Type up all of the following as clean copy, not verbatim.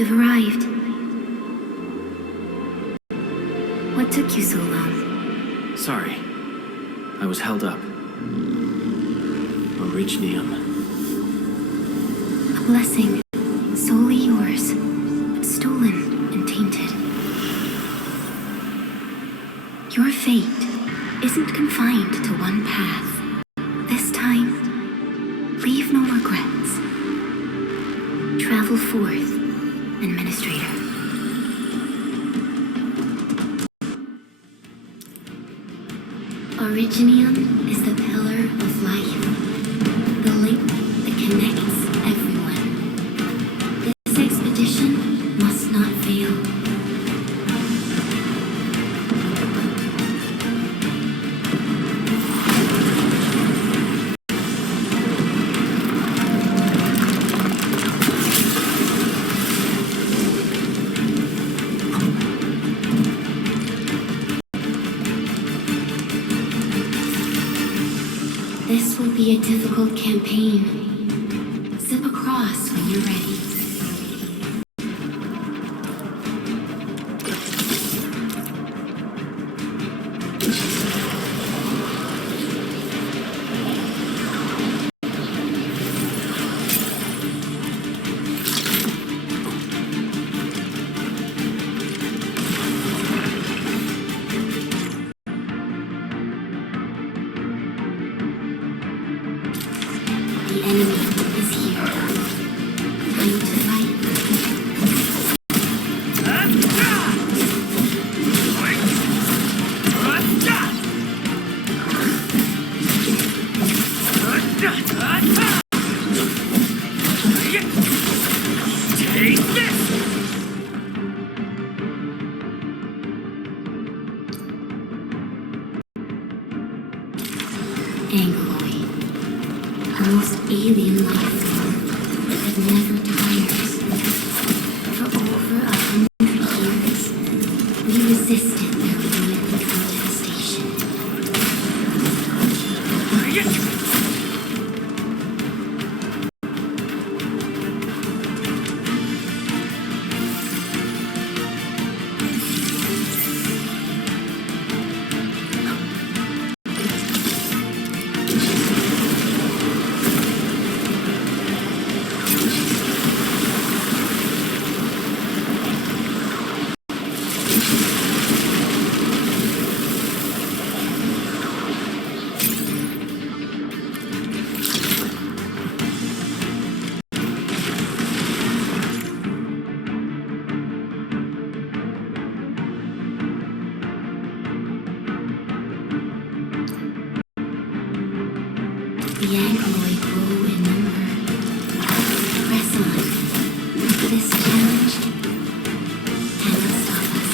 You've arrived. What took you so long? Sorry. I was held up. Originium. A blessing, solely yours, but stolen and tainted. Your fate isn't confined to one path. This time, leave no regrets. Travel forth, Endministrator. Originium is the pillar of life, the link that connects everyone. This expedition must not fail. This will be a difficult campaign. Zip across when you're ready. The enemy is here. Time to fight. Take this! Aggeloi. The most alien life form that never tires. For over 100 years, we resisted their relentless devastation. The Aggeloi grow in number. Press on. This challenge cannot stop us.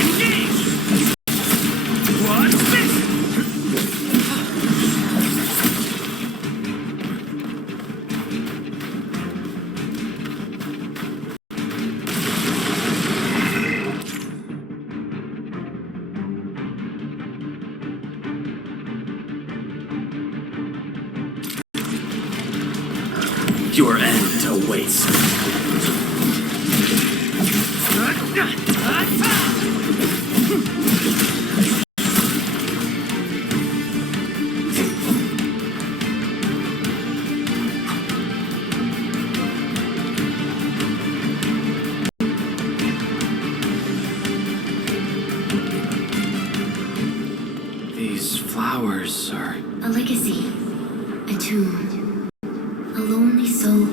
Engage! What's this? Your end awaits. These flowers are... A legacy. A tomb. A lonely soul,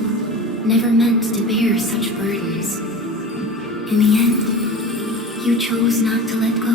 never meant to bear such burdens. In the end, you chose not to let go.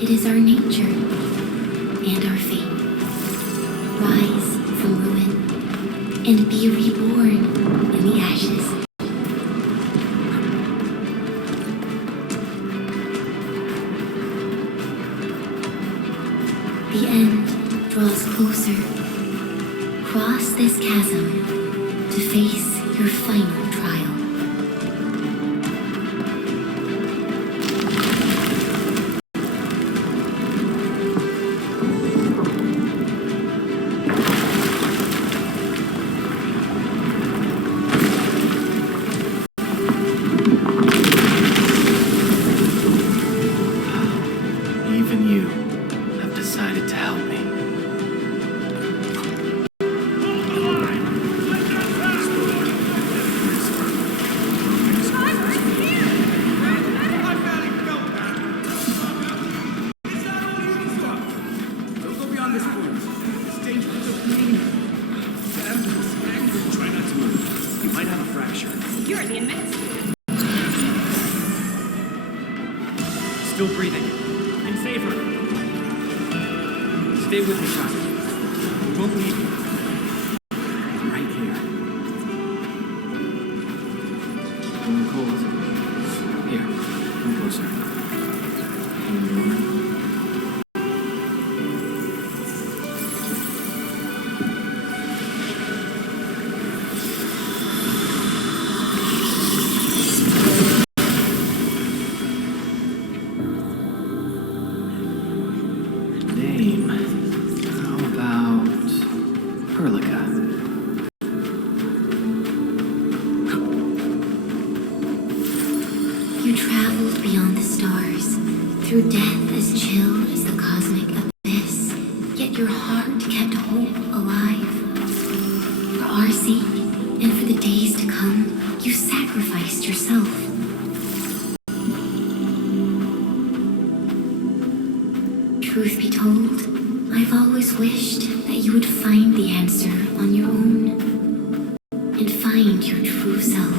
It is our nature and our fate. Rise from ruin and be reborn in the ashes. The end draws closer. Cross this chasm to face your final trial. Even you have decided to help me. Don't go beyond this point. It's dangerous. Try not to move. You might have a fracture. You're the Endministrator. Still breathing. In favor. Stay with me, child. We won't leave you. Right here. I'm cold. Here, come closer. I'm warm. Name. How about Perlica? You traveled beyond the stars, through death as chill as the cosmic abyss, yet your heart kept hope alive. For our sake, and for the days to come, you sacrificed yourself. Truth be told, I've always wished that you would find the answer on your own, and find your true self.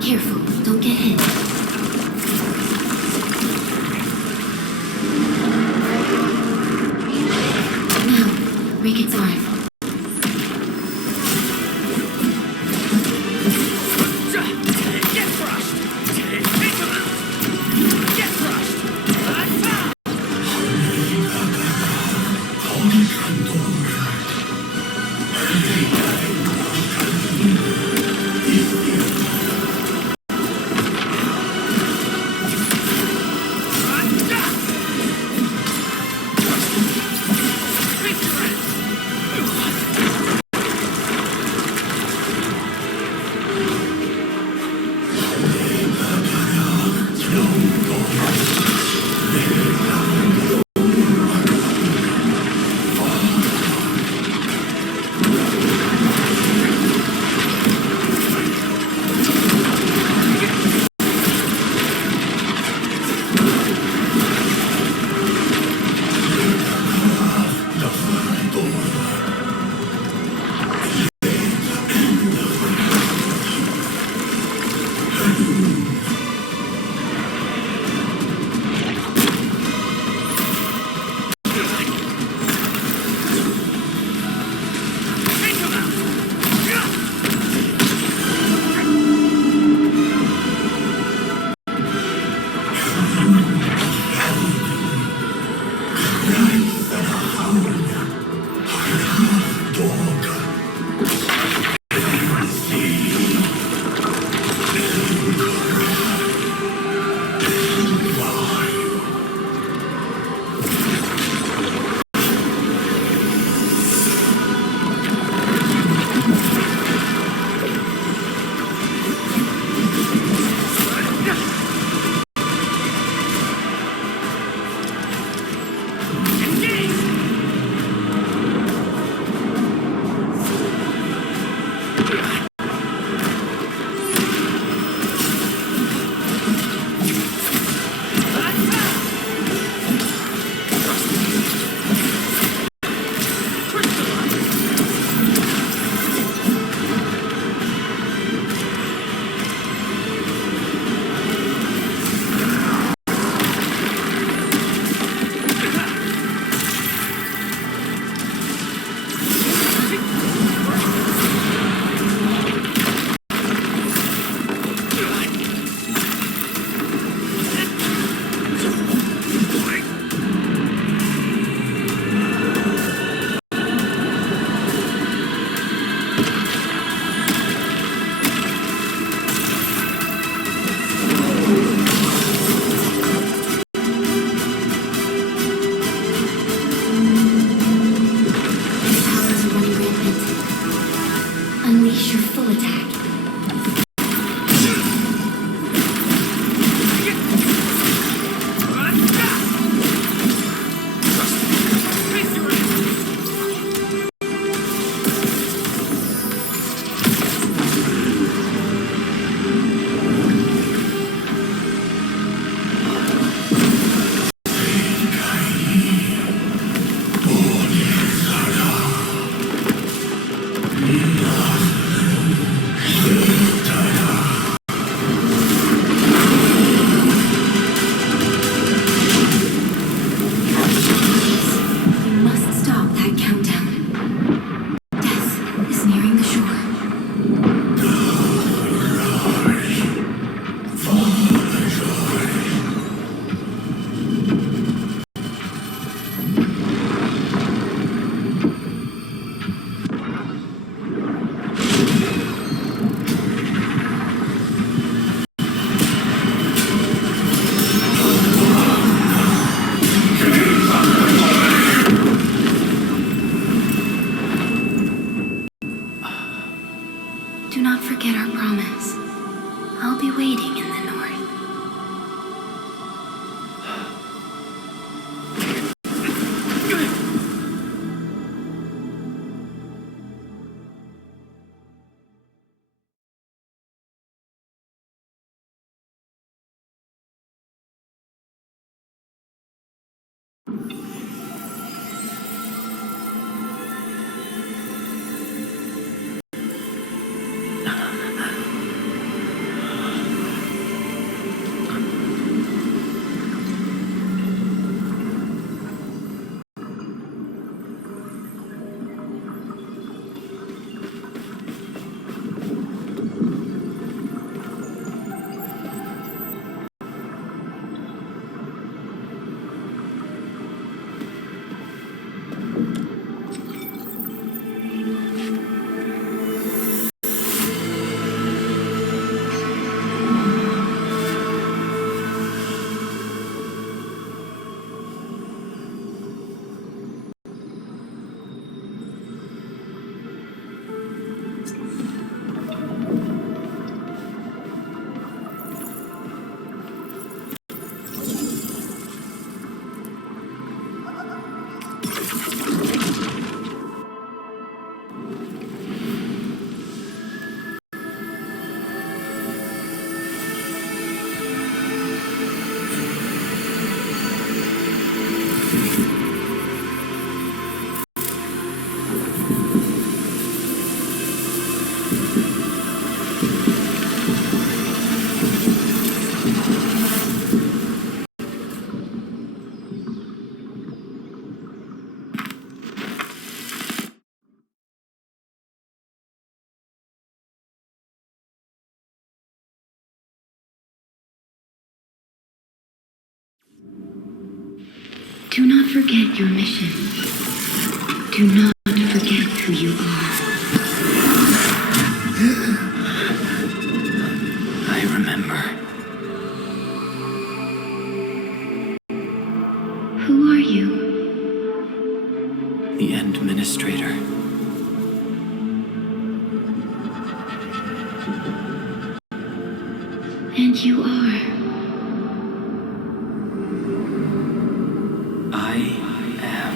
Careful, don't get hit. Now, break its arm. Get crushed! Take him out! Get crushed! Do not forget your mission. Do not forget who you are. I remember. Who are you? The Endministrator. And you are. I am.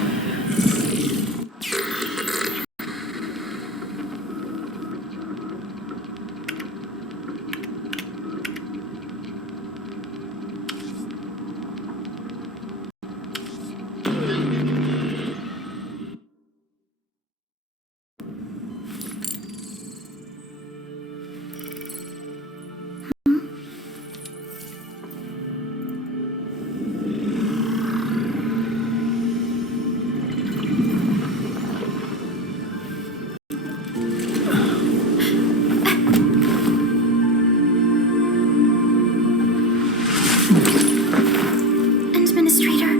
Endministrator?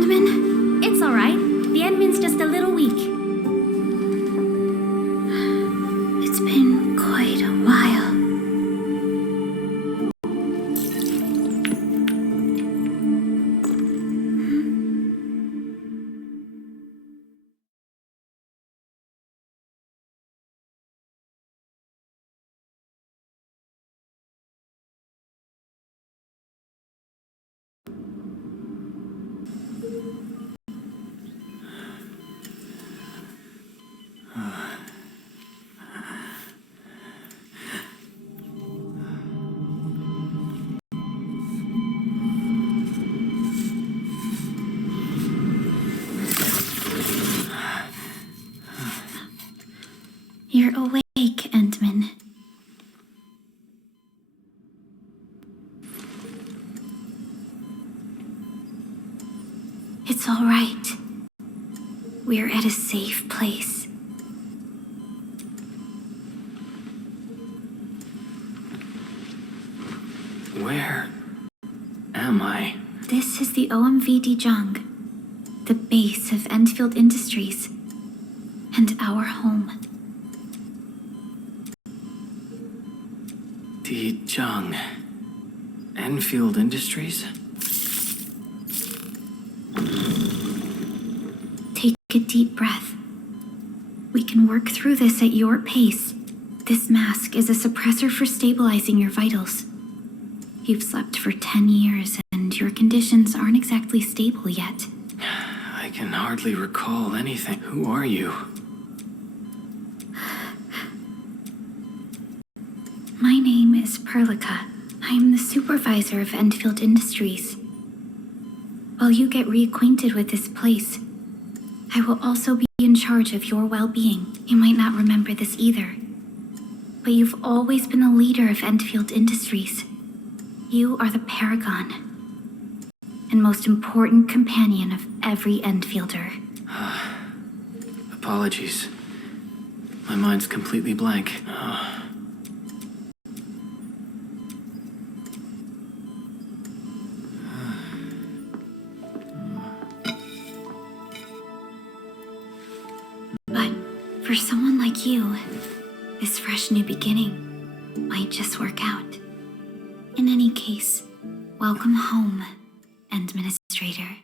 Endmin? It's alright. The admin's just a little weak. It's been quite a while. You're awake, Endmin. It's all right. We're at a safe place. Where am I? This is the OMV Jung, the base of Endfield Industries, and our home. Jung. Enfield Industries? Take a deep breath. We can work through this at your pace. This mask is a suppressor for stabilizing your vitals. You've slept for 10 years, and your conditions aren't exactly stable yet. I can hardly recall anything. Who are you? My name is Perlica. I am the supervisor of Endfield Industries. While you get reacquainted with this place, I will also be in charge of your well-being. You might not remember this either, but you've always been the leader of Endfield Industries. You are the paragon and most important companion of every Endfielder. Apologies. My mind's completely blank. But for someone like you, this fresh new beginning might just work out. In any case, welcome home, Endministrator.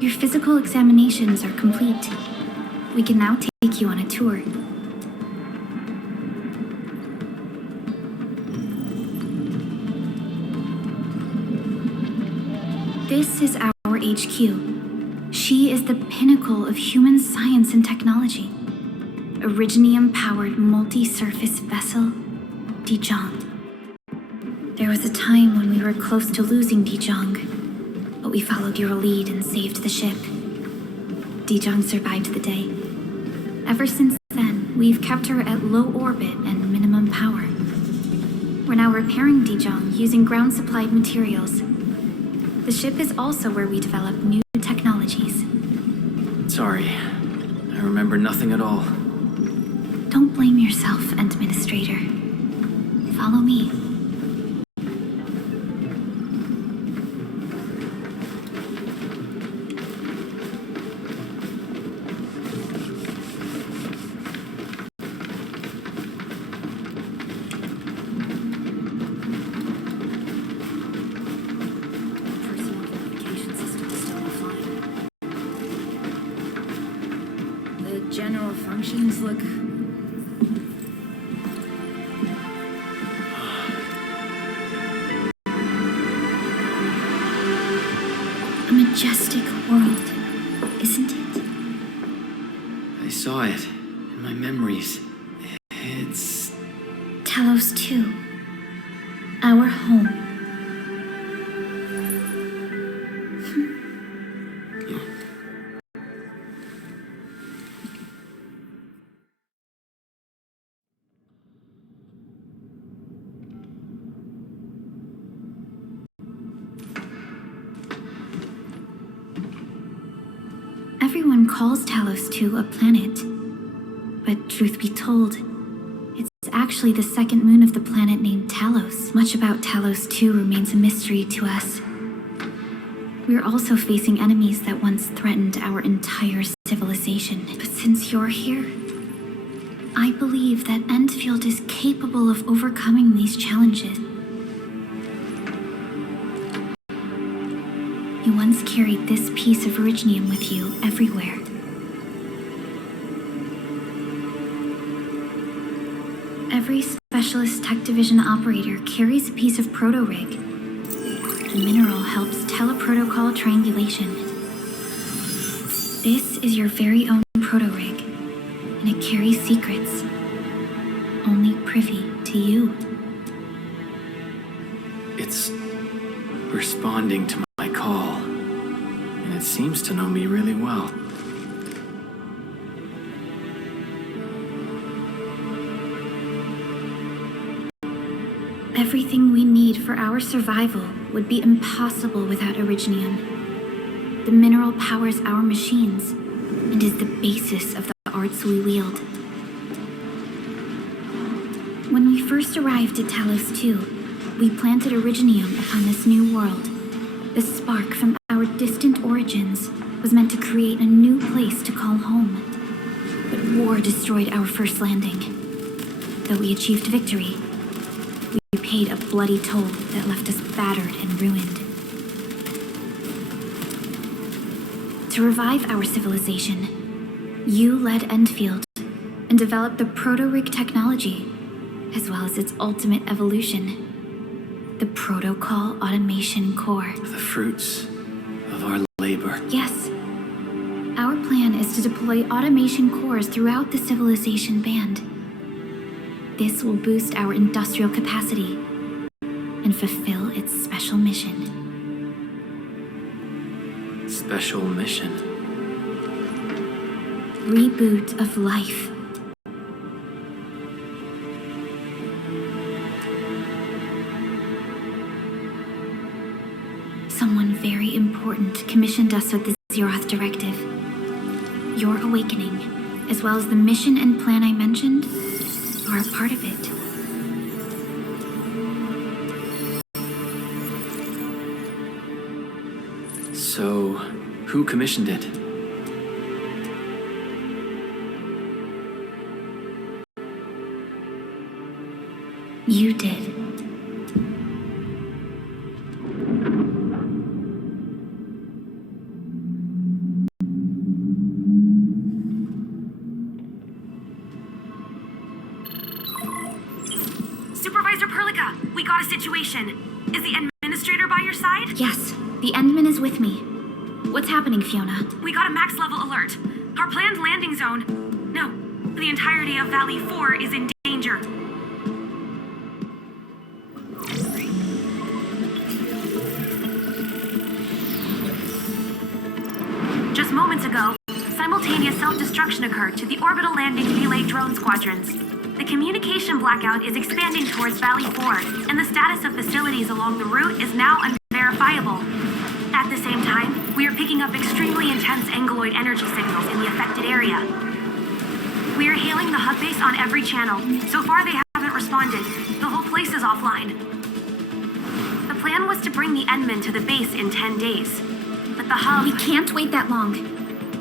Your physical examinations are complete. We can now take you on a tour. This is our HQ. She is the pinnacle of human science and technology. A Rhygnium-powered multi-surface vessel, Dijong. There was a time when we were close to losing Dijong, but we followed your lead and saved the ship. Dijong survived the day. Ever since then, we've kept her at low orbit and minimum power. We're now repairing Dijong using ground-supplied materials. The ship is also where we develop new technologies. Sorry, I remember nothing at all. Don't blame yourself, Endministrator. Follow me. General functions look... A majestic world, isn't it? I saw it in my memories. It's... Talos-II. Our home. Everyone calls Talos-II a planet, but truth be told, it's actually the second moon of the planet named Talos. Much about Talos-II remains a mystery to us. We're also facing enemies that once threatened our entire civilization. But since you're here, I believe that Endfield is capable of overcoming these challenges. You once carried this piece of Rhygnium with you everywhere. Every Specialist Tech Division operator carries a piece of proto-rig. The mineral helps teleprotocol triangulation. This is your very own proto-rig, and it carries secrets only privy to you. It's responding to my call, and it seems to know me really well. Everything we need for our survival would be impossible without Rhygnium. The mineral powers our machines and is the basis of the arts we wield. When we first arrived at Talos-II, we planted Rhygnium upon this new world. The spark from our distant origins was meant to create a new place to call home. But war destroyed our first landing. Though we achieved victory, we paid a bloody toll that left us battered and ruined. To revive our civilization, you led Endfield and developed the proto-rig technology, as well as its ultimate evolution, the Protocol Automation Core. The fruits of our labor. Yes. Our plan is to deploy automation cores throughout the civilization band. This will boost our industrial capacity and fulfill its special mission. Special mission? Reboot of life. Someone very important commissioned us with the Zeroth Directive. Your awakening, as well as the mission and plan I mentioned, are a part of it. So, who commissioned it? You did. got a situation. Is the Administrator by your side? Yes, the Endman is with me. What's happening, Fiona? We got a max level alert. Our planned landing zone... No, the entirety of Valley 4 is in danger. Just moments ago, simultaneous self-destruction occurred to the orbital landing relay drone squadrons. The communication blackout is expanding towards Valley 4, and the status of facilities along the route is now unverifiable. At the same time, we are picking up extremely intense Aggeloi energy signals in the affected area. We are hailing the hub base on every channel. So far, they haven't responded. The whole place is offline. The plan was to bring the Endman to the base in 10 days. But the hub... We can't wait that long.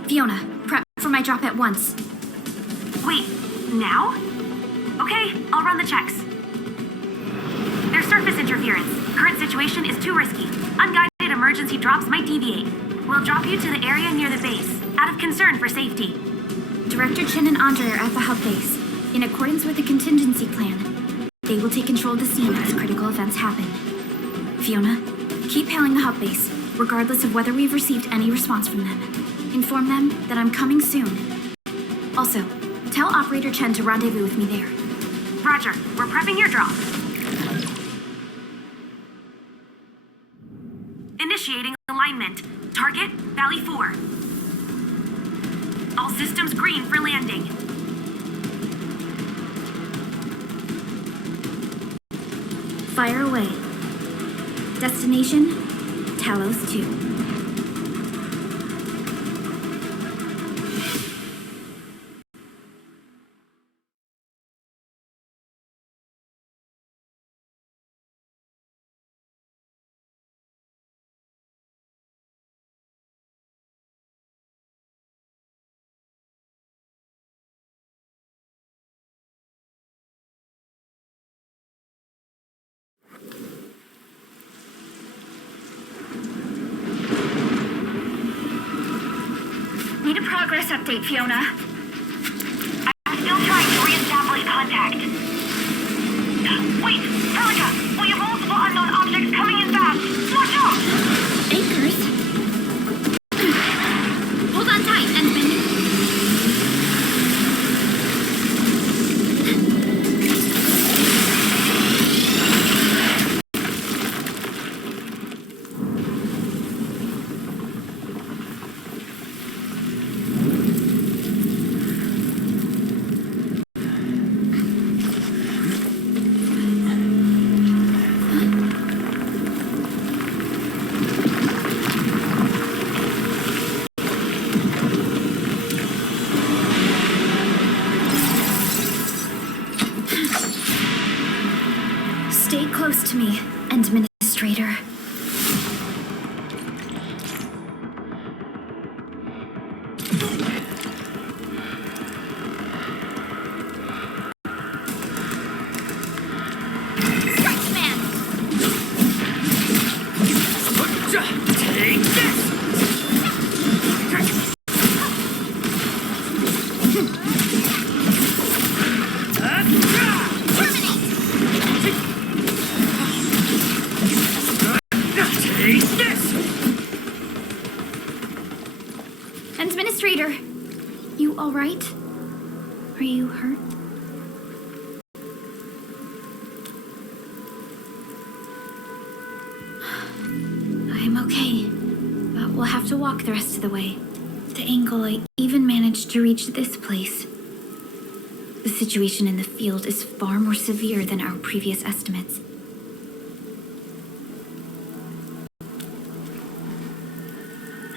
Fiona, prep for my drop at once. Wait, now? Okay, I'll run the checks. There's surface interference. Current situation is too risky. Unguided emergency drops might deviate. We'll drop you to the area near the base, out of concern for safety. Director Chen and Andre are at the hub base. In accordance with the contingency plan, they will take control of the scene as critical events happen. Fiona, keep hailing the hub base, regardless of whether we've received any response from them. Inform them that I'm coming soon. Also, tell Operator Chen to rendezvous with me there. Roger, we're prepping your drop. Initiating alignment. Target, Valley 4. All systems green for landing. Fire away. Destination, Talos-II. Need a progress update, Fiona. I'm still trying to re-establish contact. Wait, Perlica! We have multiple unknown objects coming in fast! Watch out! Anchors? Hold on tight, Endman. Stay close to me, Endministrator. Take this! Endministrator, you all right? Are you hurt? I'm okay, but we'll have to walk the rest of the way. The Aggeloi even managed to reach this place. The situation in the field is far more severe than our previous estimates.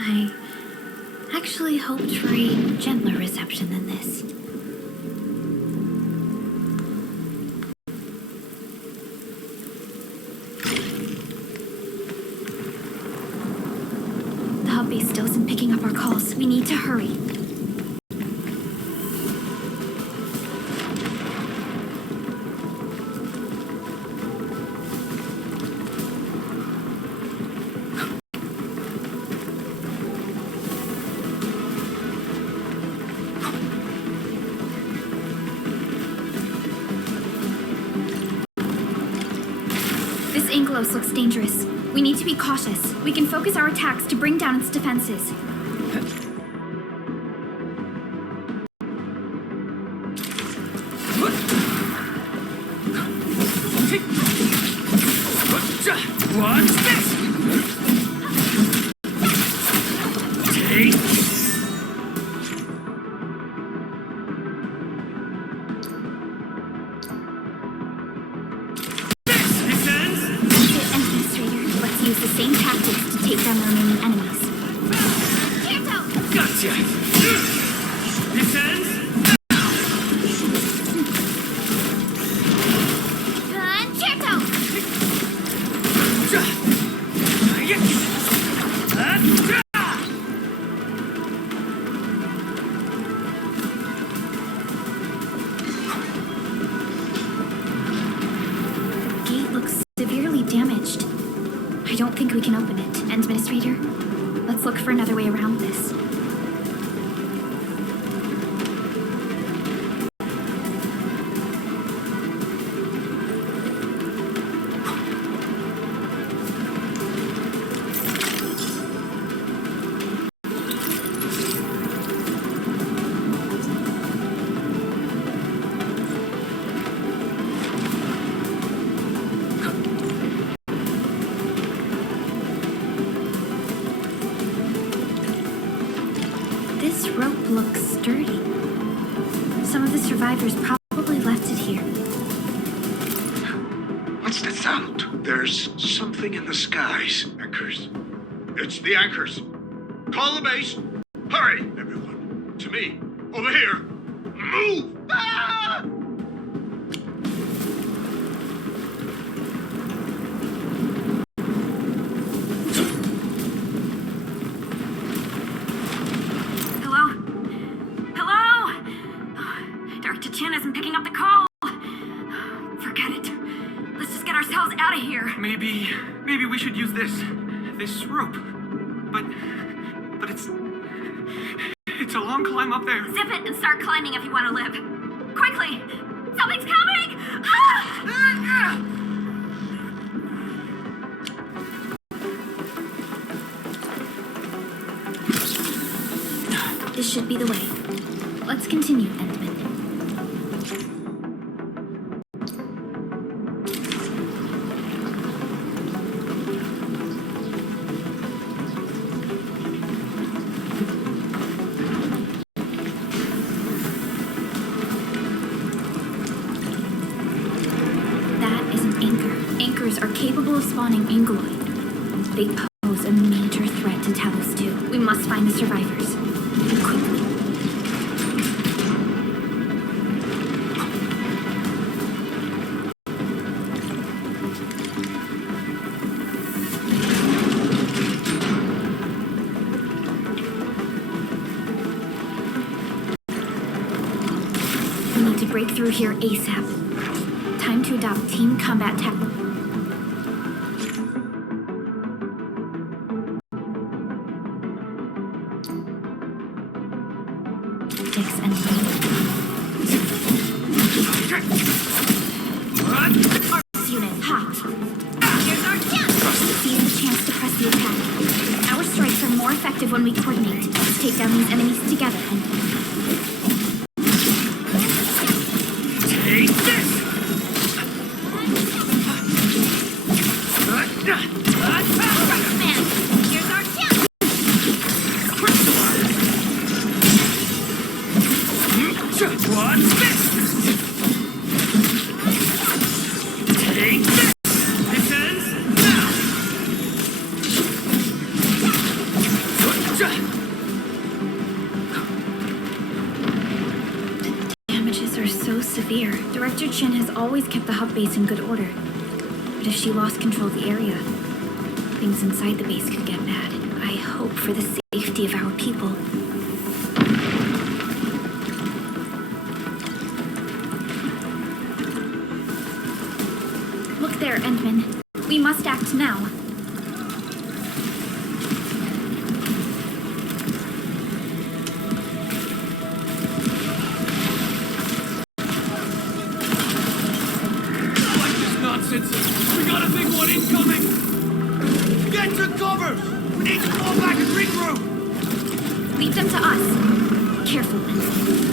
I actually hoped for a gentler reception than this. The hub base still isn't picking up our calls. We need to hurry. Angelos looks dangerous. We need to be cautious. We can focus our attacks to bring down its defenses. What's this? Take. Endministrator, let's use the same tactics to take down the remaining enemies. Gotcha! This ends? Gate looks severely damaged. I don't think we can open it. Endministrator, let's look for another way around this. This rope looks sturdy. Some of the survivors probably left it here. What's that sound? There's something in the skies. Anchors. It's the anchors. Call the base. Hurry, everyone. To me. Over here. Move! Ah! Isn't picking up the call. Forget it. Let's just get ourselves out of here. Maybe we should use this rope. But it's a long climb up there. Zip it and start climbing if you want to live. Quickly! Something's coming! Ah! This should be the way. Let's continue, Endman. That is an anchor. Anchors are capable of spawning Aggeloi. They pose a major threat to Talos-II. We must find the survivors. Quickly. We need to break through here ASAP. Time to adopt team combat tactics. Unit hot. Here's our chance. Seize the chance to press the attack. Our strikes are more effective when we coordinate. Let's take down these enemies together and take this! Man, here's our chance. What's this? Take this! This ends now! the damages are so severe. Director Chin has always kept the hub base in good order. But if she lost control of the area, things inside the base could get bad. I hope for the safety of our people. Look there, Endman. We must act now. I like this nonsense. We gotta think one in. Get to cover! We need to fall back and regroup! Leave them to us. Careful, Ensign.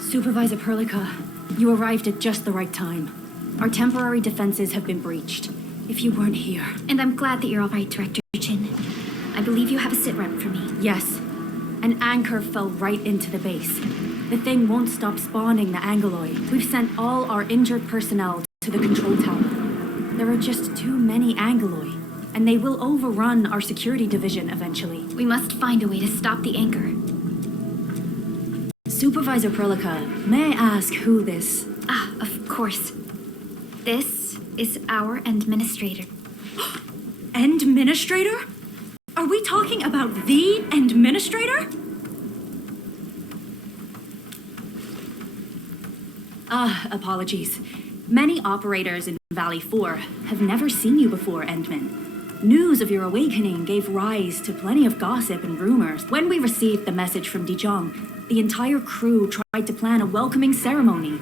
Supervisor Perlica, you arrived at just the right time. Our temporary defenses have been breached. If you weren't here... And I'm glad that you're all right, Director Chin. I believe you have a sit-rep for me. Yes. An anchor fell right into the base. The thing won't stop spawning the Aggeloi. We've sent all our injured personnel to the control tower. There are just too many Aggeloi, and they will overrun our security division eventually. We must find a way to stop the anchor. Supervisor Perlica, may I ask who this... Ah, of course. This is our Endministrator. Endministrator? Are we talking about the Endministrator? Apologies. Many operators in Valley 4 have never seen you before, Endman. News of your awakening gave rise to plenty of gossip and rumors. When we received the message from Dijon, the entire crew tried to plan a welcoming ceremony.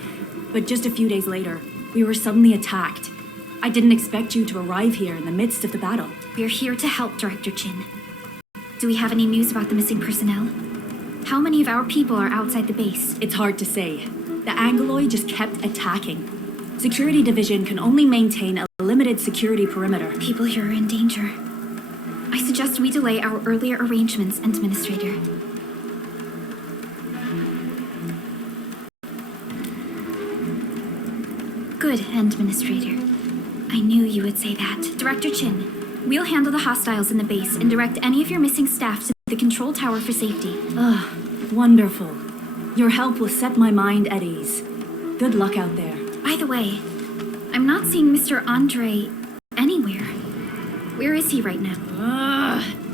But just a few days later, we were suddenly attacked. I didn't expect you to arrive here in the midst of the battle. We're here to help, Director Chin. Do we have any news about the missing personnel? How many of our people are outside the base? It's hard to say. The Aggeloi just kept attacking. Security Division can only maintain a limited security perimeter. People here are in danger. I suggest we delay our earlier arrangements, Endministrator. Good, Endministrator. I knew you would say that. Director Chin, we'll handle the hostiles in the base and direct any of your missing staff to the control tower for safety. Wonderful. Your help will set my mind at ease. Good luck out there. By the way, I'm not seeing Mr. Andre anywhere. Where is he right now?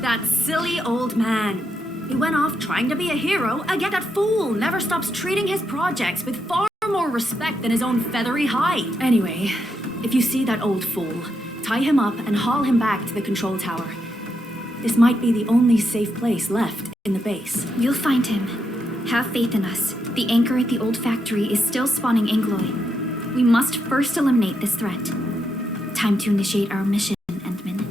That silly old man. He went off trying to be a hero, again that fool never stops treating his projects with far more respect than his own feathery hide. Anyway, if you see that old fool, tie him up and haul him back to the control tower. This might be the only safe place left in the base. We'll find him. Have faith in us. The anchor at the old factory is still spawning Aggeloi. We must first eliminate this threat. Time to initiate our mission, Endman.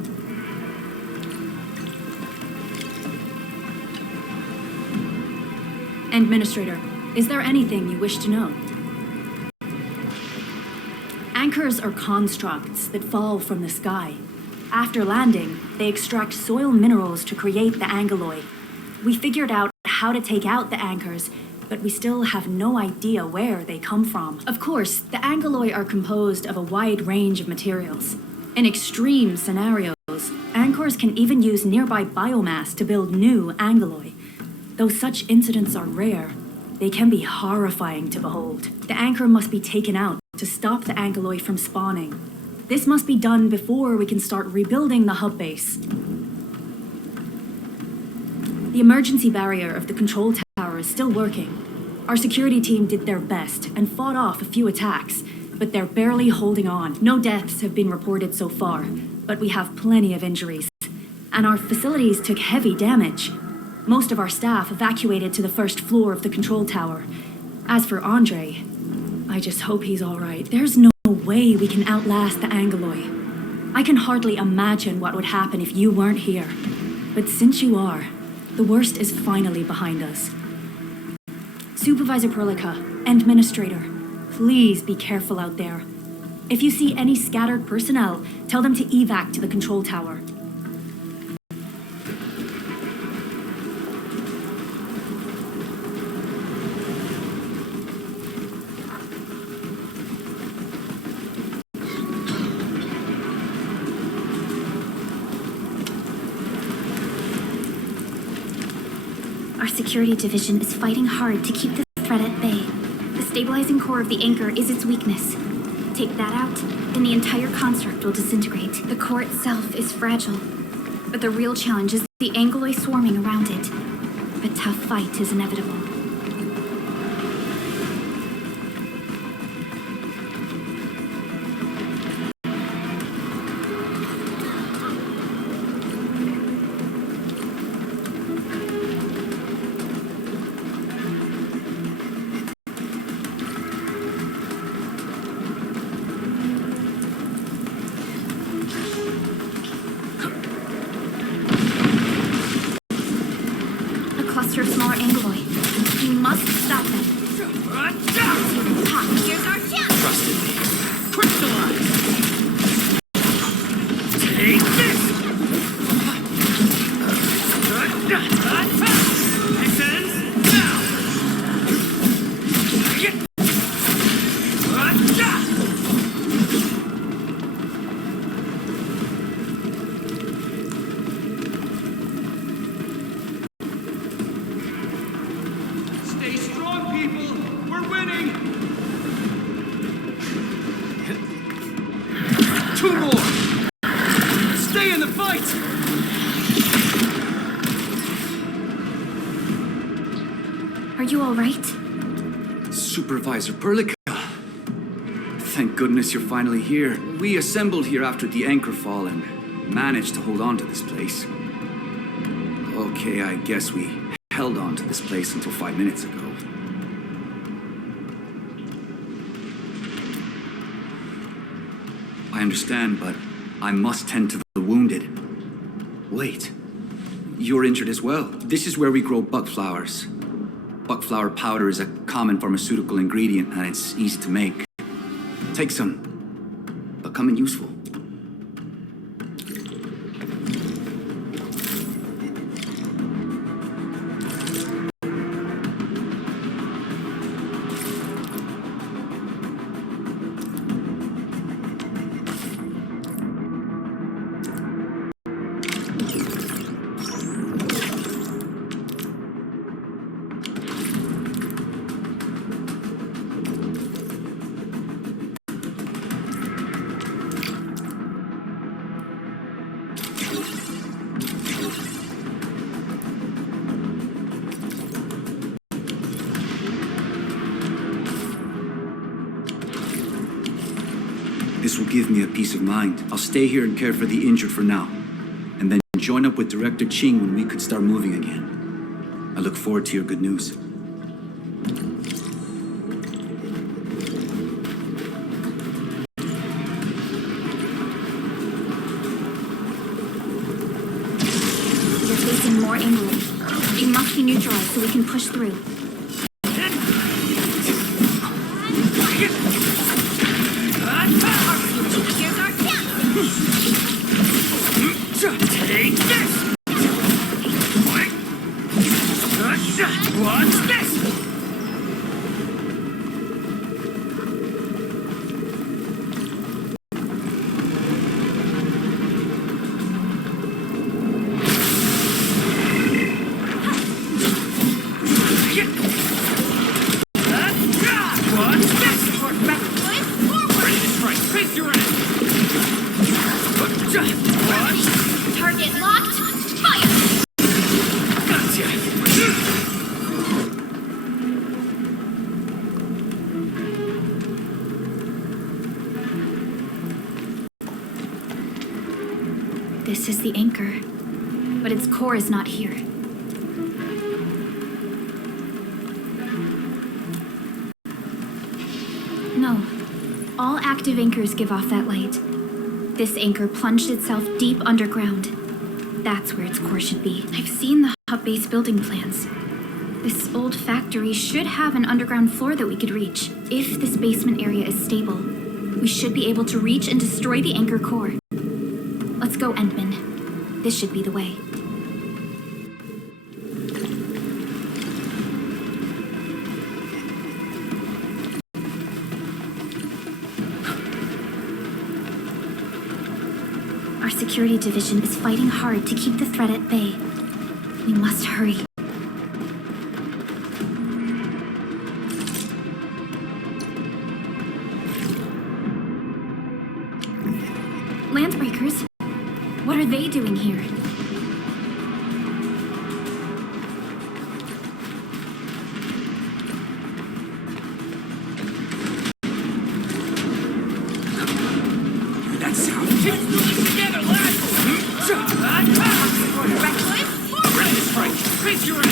Administrator, is there anything you wish to know? Anchors are constructs that fall from the sky. After landing, they extract soil minerals to create the Aggeloi. We figured out how to take out the anchors, but we still have no idea where they come from. Of course, the Aggeloi are composed of a wide range of materials. In extreme scenarios, anchors can even use nearby biomass to build new Aggeloi. Though such incidents are rare, they can be horrifying to behold. The anchor must be taken out to stop the Aggeloi from spawning. This must be done before we can start rebuilding the hub base. The emergency barrier of the control tower is still working. Our security team did their best and fought off a few attacks, but they're barely holding on. No deaths have been reported so far, but we have plenty of injuries. And our facilities took heavy damage. Most of our staff evacuated to the first floor of the control tower. As for Andre, I just hope he's all right. There's no way we can outlast the Aggeloi. I can hardly imagine what would happen if you weren't here. But since you are, the worst is finally behind us. Supervisor Perlica, Endministrator, please be careful out there. If you see any scattered personnel, tell them to evac to the control tower. Our security division is fighting hard to keep the threat at bay. The stabilizing core of the anchor is its weakness. Take that out, and the entire construct will disintegrate. The core itself is fragile, but the real challenge is the Aggeloi swarming around it. A tough fight is inevitable. Of smaller Aggeloi. We must stop them. Here's our chance! Trusted me. Crystallize! Take this! This ends now! Are you all right? Supervisor Perlica. Thank goodness you're finally here. We assembled here after the anchor fall and managed to hold on to this place. Okay, I guess we held on to this place until 5 minutes ago. I understand, but I must tend to the wounded. Wait, you're injured as well. This is where we grow buckflowers. Buckflower powder is a common pharmaceutical ingredient and it's easy to make. Take some. Becoming useful. This will give me a peace of mind. I'll stay here and care for the injured for now, and then join up with Director Ching when we could start moving again. I look forward to your good news. You're facing more Aggeloi. They must be neutralized so we can push through. Here's our chance! Take this! Watch this! Target locked! Fire! Gotcha! This is the anchor, but its core is not here. No. All active anchors give off that light. This anchor plunged itself deep underground. That's where its core should be. I've seen the hub base building plans. This old factory should have an underground floor that we could reach. If this basement area is stable, we should be able to reach and destroy the anchor core. Let's go, Endman. This should be the way. Our security division is fighting hard to keep the threat at bay. We must hurry. Landbreakers? What are they doing here? That sound. Let's do this together, lads! Ready to strike. Face your end.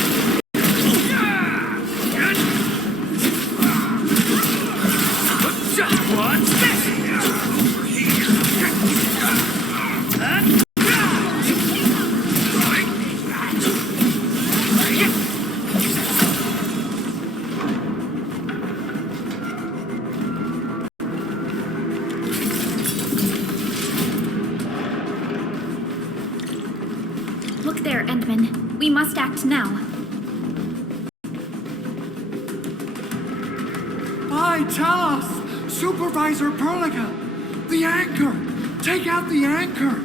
What's this? Look there, Endman. We must act now. By Talos! Supervisor Perlica! The anchor! Take out the anchor!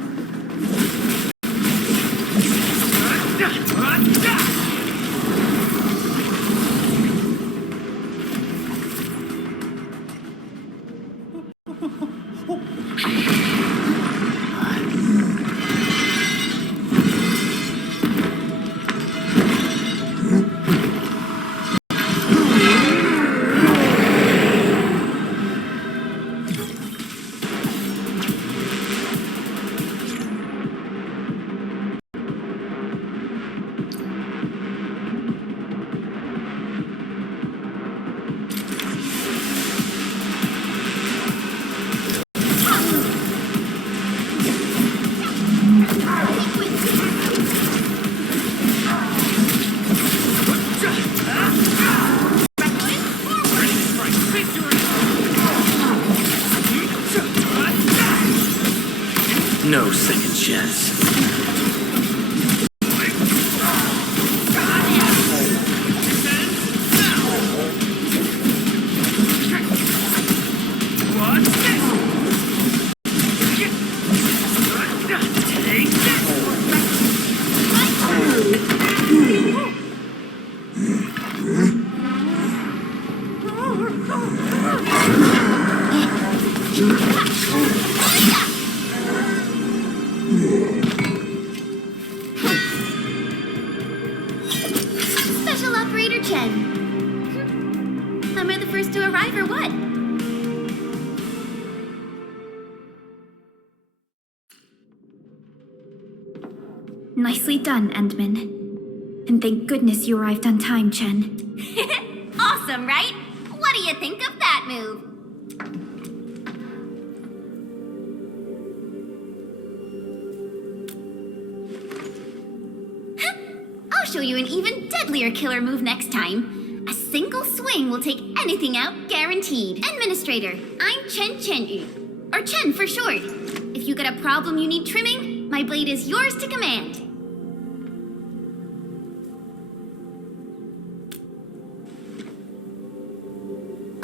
No second chance. Special Operator Chen. Am I the first to arrive or what? Nicely done, Endman. And thank goodness you arrived on time, Chen. Awesome, right? What do you think of that move? I'll show you an even deadlier killer move next time. A single swing will take anything out, guaranteed. Administrator, I'm Chen, or Chen for short. If you got a problem you need trimming, my blade is yours to command.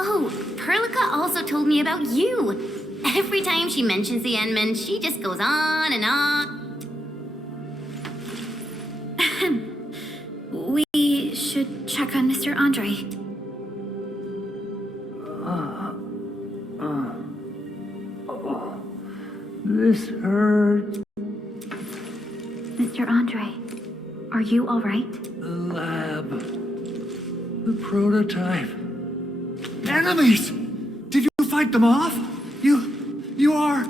Oh, Perlica also told me about you. Every time she mentions the Endmen, she just goes on and on. We should check on Mr. Andre. This hurts. Mr. Andre, are you all right? The lab. The prototype. Enemies! Did you fight them off? You are...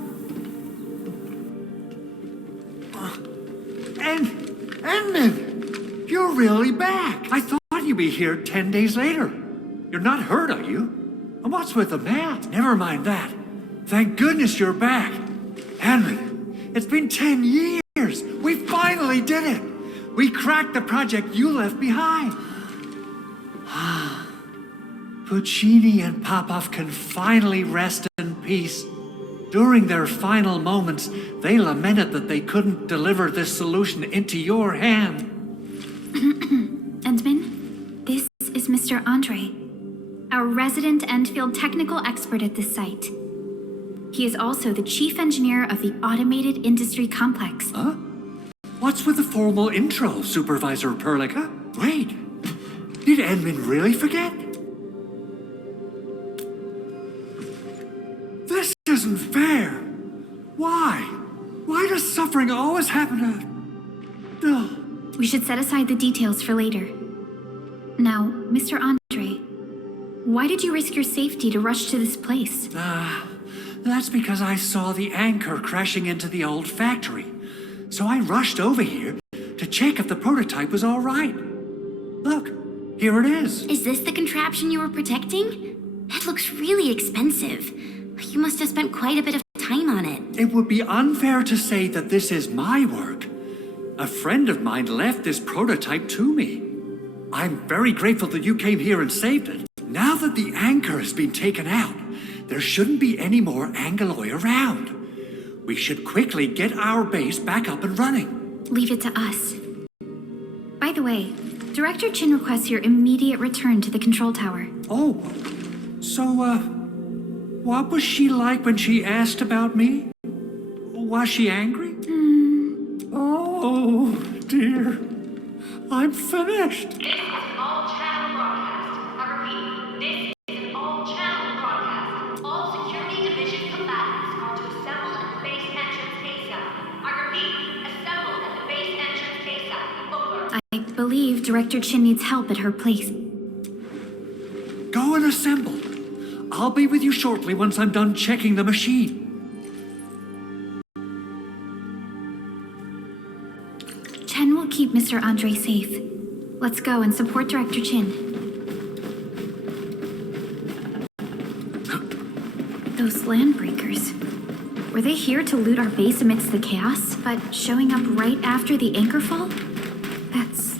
Endman! You're really back! I thought you'd be here 10 days later. You're not hurt, are you? And what's with the map? Never mind that. Thank goodness you're back. Endman, it's been 10 years. We finally did it. We cracked the project you left behind. Puccini and Popov can finally rest in peace. During their final moments, they lamented that they couldn't deliver this solution into your hand. Endman, this is Mr. Andre, our resident Endfield technical expert at this site. He is also the chief engineer of the automated industry complex. Huh? What's with the formal intro, Supervisor Perlica? Wait, did Endman really forget? This isn't fair. Why? Why does suffering always happen to... Ugh. We should set aside the details for later. Now, Mr. Andre, why did you risk your safety to rush to this place? That's because I saw the anchor crashing into the old factory. So I rushed over here to check if the prototype was all right. Look, here it is. Is this the contraption you were protecting? That looks really expensive. You must have spent quite a bit of time on it. It would be unfair to say that this is my work. A friend of mine left this prototype to me. I'm very grateful that you came here and saved it. Now that the anchor has been taken out, there shouldn't be any more Aggeloi around. We should quickly get our base back up and running. Leave it to us. By the way, Director Chin requests your immediate return to the control tower. Oh, so, what was she like when she asked about me? Was she angry? Oh, dear. I'm finished. This is an all-channel broadcast. I repeat, this is an all-channel broadcast. All security division combatants are to assemble at the base entrance ASAP. I repeat, assemble at the base entrance ASAP. Over. I believe Director Chin needs help at her place. Go and assemble. I'll be with you shortly once I'm done checking the machine. Chen will keep Mr. Andre safe. Let's go and support Director Chin. Those Landbreakers. Were they here to loot our base amidst the chaos, but showing up right after the anchor fall? That's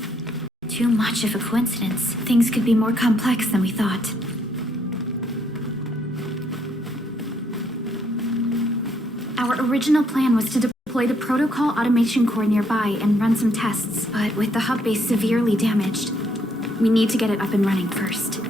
too much of a coincidence. Things could be more complex than we thought. Our original plan was to deploy the protocol automation core nearby and run some tests, but with the hub base severely damaged, we need to get it up and running first.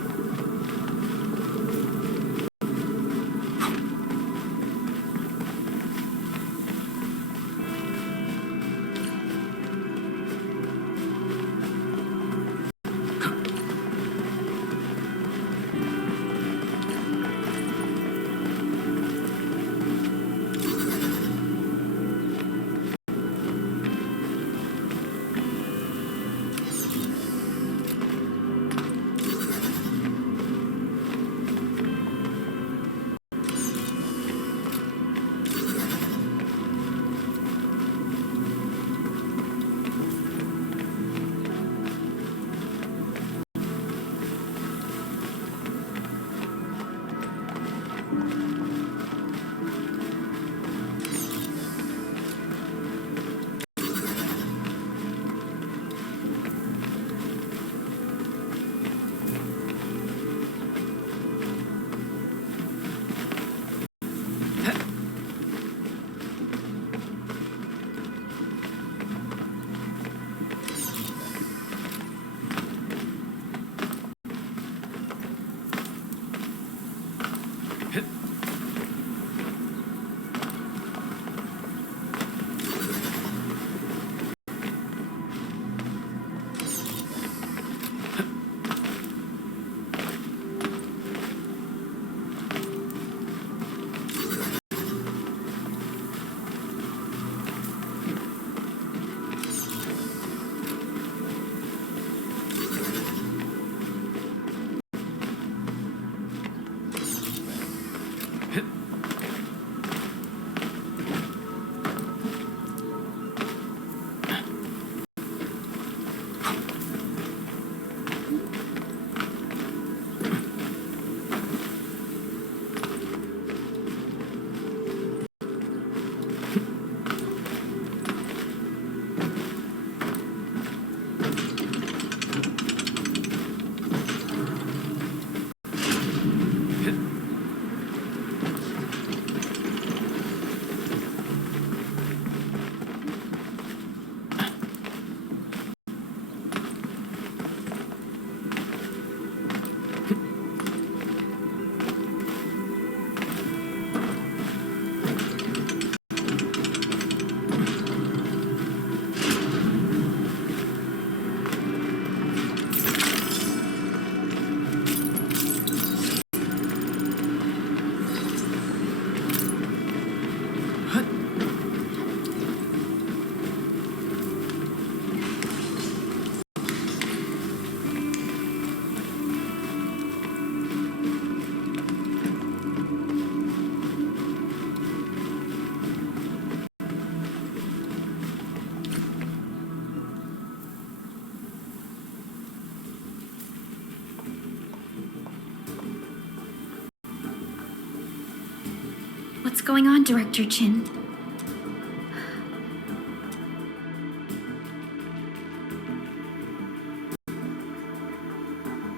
What's going on, Director Chin?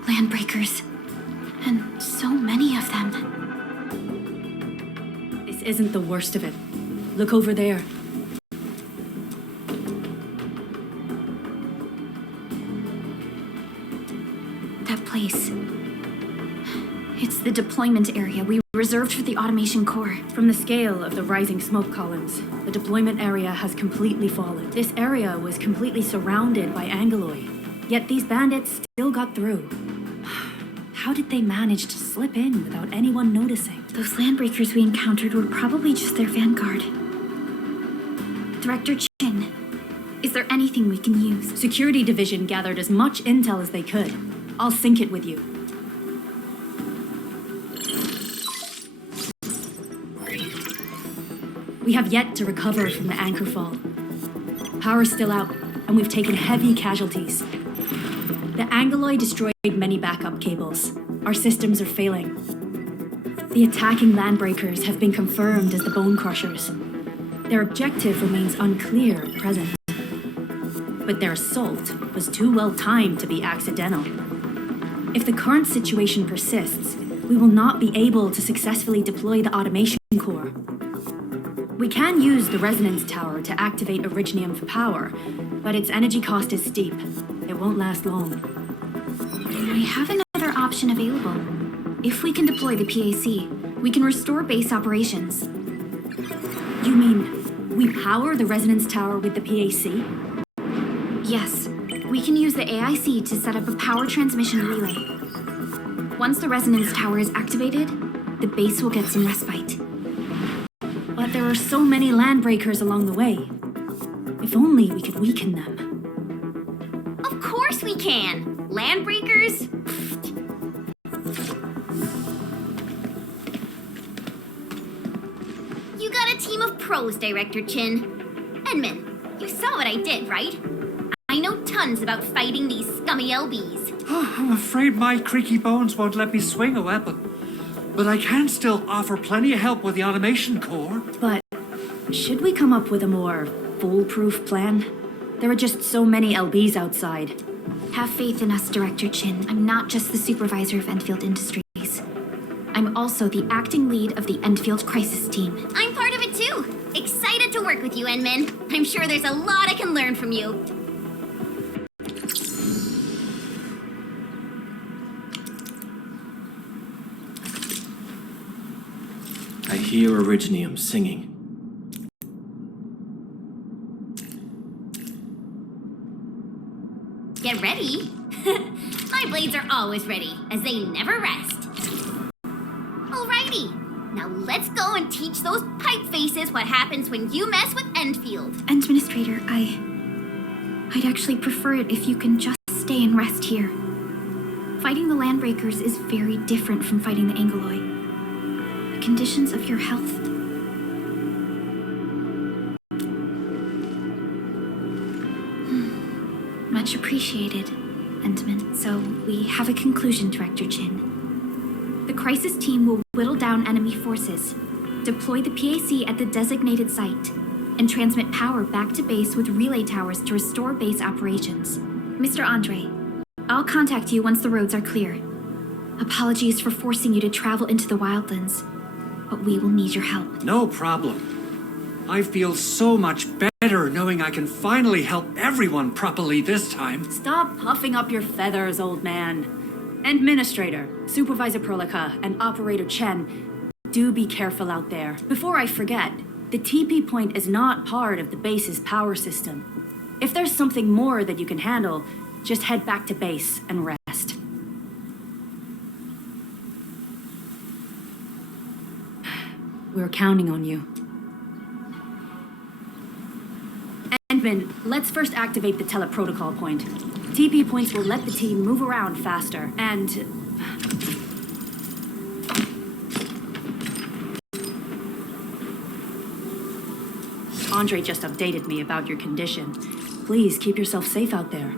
Landbreakers. And so many of them. This isn't the worst of it. Look over there. That place. It's the deployment area we reserved for the automation core. From the scale of the rising smoke columns, the deployment area has completely fallen. This area was completely surrounded by Aggeloi, yet these bandits still got through. How did they manage to slip in without anyone noticing? Those Landbreakers we encountered were probably just their vanguard. Director Chin, is there anything we can use? Security Division gathered as much intel as they could. I'll sync it with you. We have yet to recover from the anchor fall. Power's still out, and we've taken heavy casualties. The Aggeloi destroyed many backup cables. Our systems are failing. The attacking Landbreakers have been confirmed as the Bone Crushers. Their objective remains unclear at present. But their assault was too well timed to be accidental. If the current situation persists, we will not be able to successfully deploy the automation core. We can use the resonance tower to activate Originium for power, but its energy cost is steep. It won't last long. I have another option available. If we can deploy the PAC, we can restore base operations. You mean we power the resonance tower with the PAC? Yes, we can use the AIC to set up a power transmission relay. Once the resonance tower is activated, the base will get some respite. But there are so many Landbreakers along the way. If only we could weaken them. Of course we can! Landbreakers? You got a team of pros, Director Chin. Edmund, you saw what I did, right? I know tons about fighting these scummy LBs. Oh, I'm afraid my creaky bones won't let me swing a weapon. But I can still offer plenty of help with the automation core. But should we come up with a more foolproof plan? There are just so many LBs outside. Have faith in us, Director Chin. I'm not just the supervisor of Endfield Industries. I'm also the acting lead of the Endfield Crisis Team. I'm part of it too. Excited to work with you, Enman. I'm sure there's a lot I can learn from you. I hear Originium singing. Get ready. My blades are always ready, as they never rest. Alrighty, now let's go and teach those pipe faces what happens when you mess with Endfield. Endministrator, I'd actually prefer it if you can just stay and rest here. Fighting the Landbreakers is very different from fighting the Aggeloi. The conditions of your health... Much appreciated, Endman. So we have a conclusion, Director Chin. The crisis team will whittle down enemy forces, deploy the PAC at the designated site, and transmit power back to base with relay towers to restore base operations. Mr. Andre, I'll contact you once the roads are clear. Apologies for forcing you to travel into the wildlands, but we will need your help. No problem. I feel so much better knowing I can finally help everyone properly this time. Stop puffing up your feathers, old man. Endministrator, Supervisor Perlica, and Operator Chen, do be careful out there. Before I forget, the TP point is not part of the base's power system. If there's something more that you can handle, just head back to base and rest. We're counting on you. Endman, let's first activate the teleprotocol point. TP points will let the team move around faster, and... Andre just updated me about your condition. Please keep yourself safe out there.